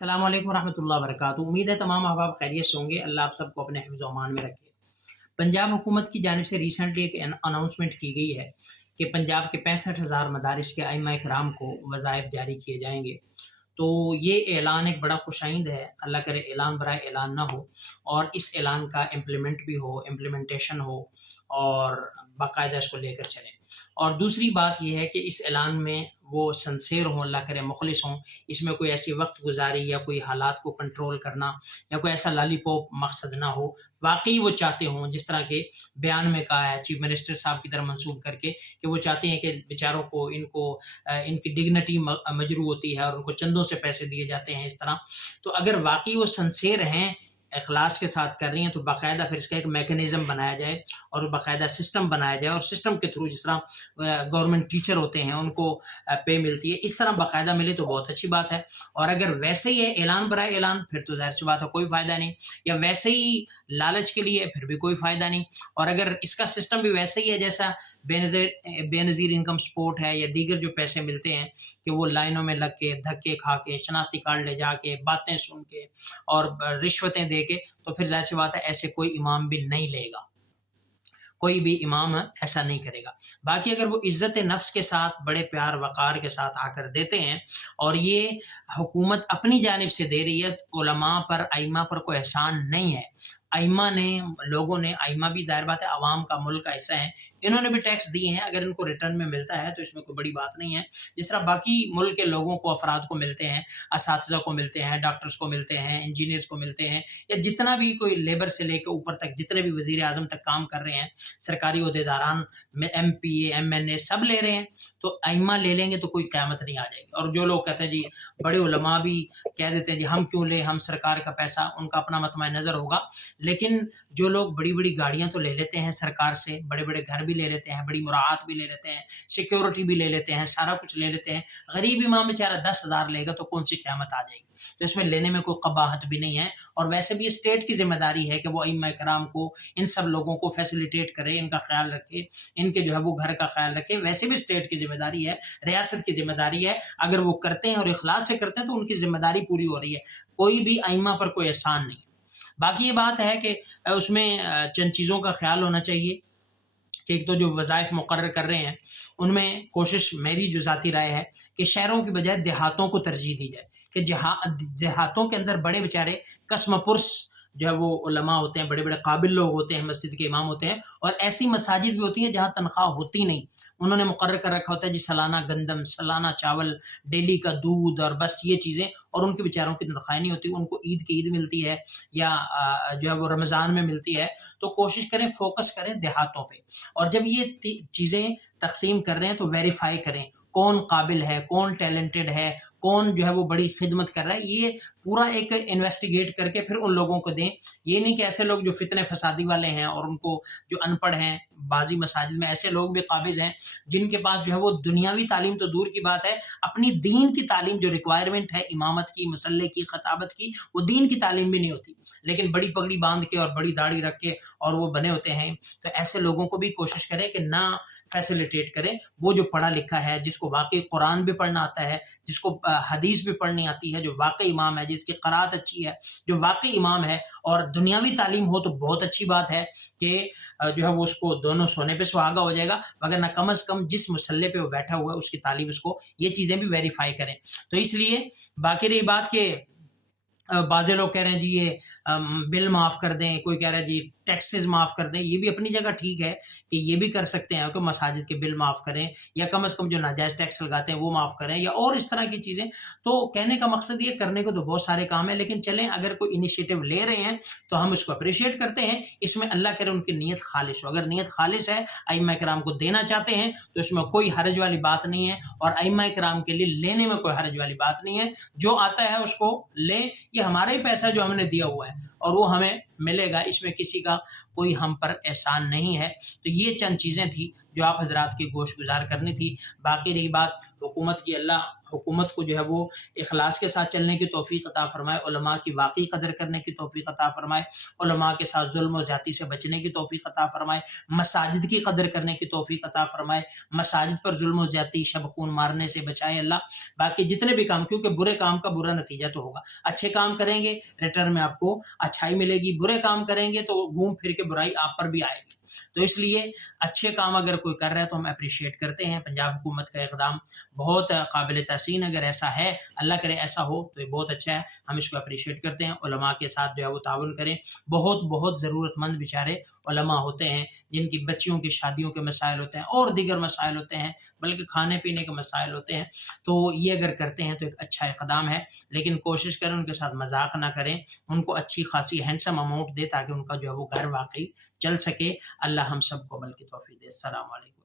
अस्सलाम वालेकुम रहमतुल्लाहि व बरकातहू। उम्मीद है तमाम अहबाब खैरियत से होंगे। अल्लाह आप सबको अपने हिफ्ज़ व अमान में रखे। पंजाब हुकूमत की जानिब से रिसेंटली एक अनाउंसमेंट की गई है कि पंजाब के 65,000 मदारिस के आइम्मा इकराम को वज़ाइफ जारी किए जाएंगे। तो ये ऐलान एक बड़ा खुशाइंद है। अल्लाह करे ऐलान बराए ऐलान ना हो और इस ऐलान का इम्प्लीमेंट भी हो, इम्प्लीमेंटेशन हो और बाकायदा इसको लेकर चलें। और दूसरी बात ये है कि इस ऐलान में वो सिंसेर हों, अल्लाह करे मुखलिस हों। इसमें कोई ऐसी वक्त गुजारी या कोई हालात को कंट्रोल करना या कोई ऐसा लॉलीपॉप मकसद ना हो। वाकई वो चाहते हों, जिस तरह के बयान में कहा है चीफ मिनिस्टर साहब की तरफ मंसूब करके, कि वो चाहते हैं कि बेचारों को इनकी डिग्निटी मजरू होती है और उनको चंदों से पैसे दिए जाते हैं इस तरह। तो अगर वाकई वो सिंसेर हैं, इखलास के साथ कर रही हैं, तो बाकायदा फिर इसका एक मैकेनिज्म बनाया जाए और बाकायदा सिस्टम बनाया जाए और सिस्टम के थ्रू, जिस तरह गवर्नमेंट टीचर होते हैं उनको पे मिलती है, इस तरह बाकायदा मिले तो बहुत अच्छी बात है। और अगर वैसे ही है ऐलान बराए ऐलान, फिर तो ज़ाहिर सी बात है कोई फ़ायदा नहीं। या वैसे ही लालच के लिए, फिर भी कोई फ़ायदा नहीं। और अगर इसका सिस्टम भी वैसे ही है जैसा बेनज़ीर इनकम सपोर्ट है या दीगर जो पैसे मिलते हैं, कि वो लाइनों में लग के, धक्के खा के, शनाख्ती कार्ड ले जाके, बातें सुन के और रिश्वतें दे के, तो फिर ज़ाहिर सी बात है ऐसे कोई इमाम भी नहीं लेगा। कोई भी इमाम ऐसा नहीं करेगा। बाकी अगर वो इज़्ज़त नफ्स के साथ, बड़े प्यार वक़ार के साथ आकर देते हैं और ये हुकूमत अपनी जानिब से दे रही है, उलमा पर, अइम्मा पर कोई एहसान नहीं है। अइम्मा ने, लोगों ने, अइम्मा भी ज़ाहिर बात है अवाम का, मुल्क का हिस्सा हैं, इन्होंने भी टैक्स दिए हैं। अगर इनको रिटर्न में मिलता है तो इसमें कोई बड़ी बात नहीं है। जिस तरह बाकी मुल्क के लोगों को, अफराद को मिलते हैं, असातिज़ा को मिलते हैं, डॉक्टर्स को मिलते हैं, इंजीनियर्स को मिलते हैं, या जितना भी कोई लेबर से लेकर ऊपर तक जितने भी वज़ीर आज़म तक काम कर रहे हैं, सरकारी ओहदेदारान में MP, MNA सब ले रहे हैं, तो अइम्मा ले लेंगे तो कोई क़यामत नहीं आ जाएगी। और जो लोग कहते हैं जी, बड़े उलमा भी कह देते हैं जी हम क्यों लें, हम सरकार का पैसा, उनका अपना मतमा नज़र होगा। लेकिन जो लोग बड़ी-बड़ी गाड़ियाँ तो ले लेते हैं सरकार से, बड़े-बड़े घर भी ले लेते हैं, बड़ी मुराआत भी ले लेते हैं, सिक्योरिटी भी ले लेते हैं, सारा कुछ ले लेते हैं। गरीब इमाम बेचारा 10,000 लेगा तो कौन-सी क़यामत आ जाएगी। तो इसमें लेने में कोई क़बाहत भी नहीं है। और वैसे भी ये स्टेट की ज़िम्मेदारी है कि वो अइम्मा इकराम को, इन सब लोगों को फैसिलिटेट करे, इनका ख़्याल रखे, इनके जो है वो घर का ख़्याल रखे। वैसे भी स्टेट की ज़िम्मेदारी है, रियासत की ज़िम्मेदारी है। अगर वो करते हैं और इखलास से करते हैं तो उनकी ज़िम्मेदारी पूरी हो रही है। कोई भी अइम्मा पर कोई एहसान नहीं। बाकी ये बात है कि उसमें चंद चीज़ों का ख़्याल होना चाहिए कि एक तो जो वज़ाइफ मुक़र्रर कर रहे हैं, उनमें कोशिश, मेरी जो ज़ाती राय है, कि शहरों की बजाय देहातों को तरजीह दी जाए। कि देहातों के अंदर बड़े बेचारे कसमपुर्स जो है वो उलमा होते हैं, बड़े-बड़े काबिल लोग होते हैं, मस्जिद के इमाम होते हैं, और ऐसी मसाजिद भी होती हैं जहाँ तनख्वाह होती नहीं। उन्होंने मुक़र्रर कर रखा होता है जी सालाना गंदम, सालाना चावल, डेली का दूध और बस ये चीज़ें, और उनके बेचारों की तनख्वाह नहीं होती। उनको ईद की ईद मिलती है या जो है वो रमज़ान में मिलती है। तो कोशिश करें, फ़ोकस करें देहातों पे। और जब ये चीज़ें तक़सीम कर रहे हैं तो वेरीफ़ाई करें, कौन काबिल है, कौन टैलेंटेड है, कौन जो है वो बड़ी खिदमत कर रहा है, ये पूरा एक इन्वेस्टिगेट करके फिर उन लोगों को दें। ये नहीं कि ऐसे लोग जो फितने फसादी वाले हैं और उनको, जो अनपढ़ हैं, बाज़ी मसाजिद में ऐसे लोग भी काबिज़ हैं जिनके पास जो है वो दुनियावी तालीम तो दूर की बात है, अपनी दीन की तालीम जो रिक्वायरमेंट है इमामत की, मुसल्ले की, खताबत की, वो दीन की तालीम भी नहीं होती, लेकिन बड़ी पगड़ी बांध के और बड़ी दाढ़ी रख के और वो बने होते हैं। तो ऐसे लोगों को भी कोशिश करें कि ना फैसिलिटेट करें। वो जो पढ़ा लिखा है, जिसको वाकई कुरान भी पढ़ना आता है, जिसको हदीस भी पढ़नी आती है, जो वाकई इमाम है, जिसकी क़राअत अच्छी है, जो वाकई इमाम है, और दुनियावी तालीम हो तो बहुत अच्छी बात है कि जो है वो उसको दोनों सोने पे सुहागा हो जाएगा। मगर ना कम अज़ कम जिस मुसल्ले पे वो बैठा हुआ है उसकी तालीम, उसको ये चीज़ें भी वेरीफ़ाई करें। तो इसलिए बाकी रही बात के बाज़े लोग कह रहे हैं जी ये बिल माफ़ कर दें, कोई कह रहा है जी टैक्सेस माफ़ कर दें, ये भी अपनी जगह ठीक है कि ये भी कर सकते हैं कि मसाजिद के बिल माफ़ करें, या कम से कम जो नाजायज़ टैक्स लगाते हैं वो माफ़ करें, या और इस तरह की चीज़ें। तो कहने का मकसद ये, करने को तो बहुत सारे काम है, लेकिन चलें, अगर कोई इनिशिएटिव ले रहे हैं तो हम उसको अप्रिशिएट करते हैं। इसमें अल्लाह करे उनकी नीयत खालिश हो। अगर नीयत खालिश है, अइम्मा इकराम को देना चाहते हैं, तो इसमें कोई हर्ज वाली बात नहीं है, और अइम्मा इकराम के लिए लेने में कोई हर्ज वाली बात नहीं है। जो आता है उसको लें, ये हमारा ही पैसा जो हमने दिया हुआ है और वो हमें मिलेगा, इसमें किसी का कोई हम पर एहसान नहीं है। तो ये चंद चीज़ें थी जो आप हजरात की गोश गुजार करनी थी। बाकी रही बात हुकूमत की, अल्लाह हुकूमत को जो है वो इखलास के साथ चलने की तौफीक अता फरमाए, उलमा की वाकई कदर करने की तौफीक अता फरमाए, उलमा के साथ जुल्म और जाति से बचने की तौफीक अता फरमाए, मसाजिद की कदर करने की तौफीक अता फरमाए, मसाजिद पर जुल्म और जाति शब खून मारने से बचाए अल्लाह। बाकी जितने भी काम, क्योंकि बुरे काम का बुरा नतीजा तो होगा, अच्छे काम करेंगे रिटर्न में आपको अच्छाई मिलेगी, बुरे काम करेंगे तो घूम फिर के बुराई आप पर भी आएगी। तो इसलिए अच्छे काम अगर कोई कर रहा है तो हम अप्रिशिएट करते हैं। पंजाब हुकूमत का इकदाम बहुत काबिल तहसीन, अगर ऐसा है, अल्लाह करे ऐसा हो तो ये बहुत अच्छा है, हम इसको अप्रिशिएट करते हैं। उलमा के साथ जो है वो ताउन करें। बहुत बहुत ज़रूरतमंद बेचारे उलमा होते हैं जिनकी बच्चियों की शादियों के मसाइल होते हैं और दीगर मसाइल होते हैं, बल्कि खाने पीने के मसाइल होते हैं। तो ये अगर करते हैं तो एक अच्छा इकदाम है, लेकिन कोशिश करें उनके साथ मजाक ना करें, उनको अच्छी खासी हैंडसम अमाउंट दे ताकि उनका जो है वो घर वाकई चल सके। अल्लाह हम सबको अमल की तौफीक दे। अस्सलाम वालेकुम।